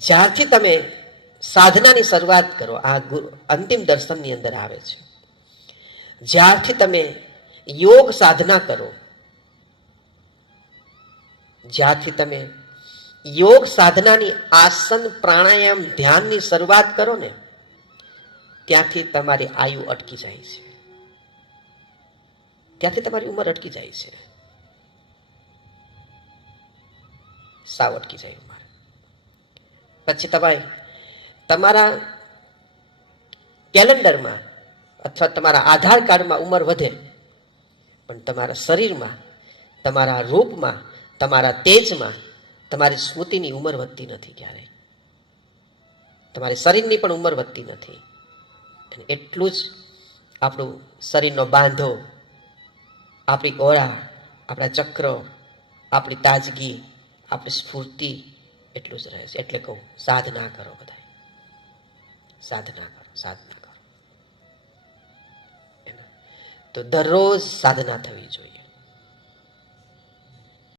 જ્યારથી તમે સાધનાની શરૂઆત કરો, આ અંતિમ દર્શનની અંદર આવે છે, જ્યારથી તમે યોગ સાધના કરો, જ્યારથી તમે યોગ સાધનાની આસન પ્રાણાયામ ધ્યાનની શરૂઆત કરો ને, ત્યાંથી તમારી આયુ અટકી જાય છે, ત્યાંથી તમારી ઉંમર અટકી જાય છે, સાવ અટકી જાય ઉંમર. પછી તમારા કેલેન્ડરમાં અથવા તમારા આધાર કાર્ડમાં ઉંમર વધે, પણ તમારા શરીરમાં, તમારા રૂપમાં, તમારા તેજમાં, તમારી સ્મૃતિની ઉંમર વધતી નથી ક્યારેય. તમારી શરીરની પણ ઉંમર વધતી નથી. એટલું જ આપણું શરીરનો બાંધો, આપણી ઓળા, આપણા ચક્રો, આપણી તાજગી, આપણી સ્ફૂર્તિ એટલું જ રહે છે. એટલે કહું, સાધના કરો બધા, સાધના કરો, સાધના કરો. તો દરરોજ સાધના થવી જોઈએ.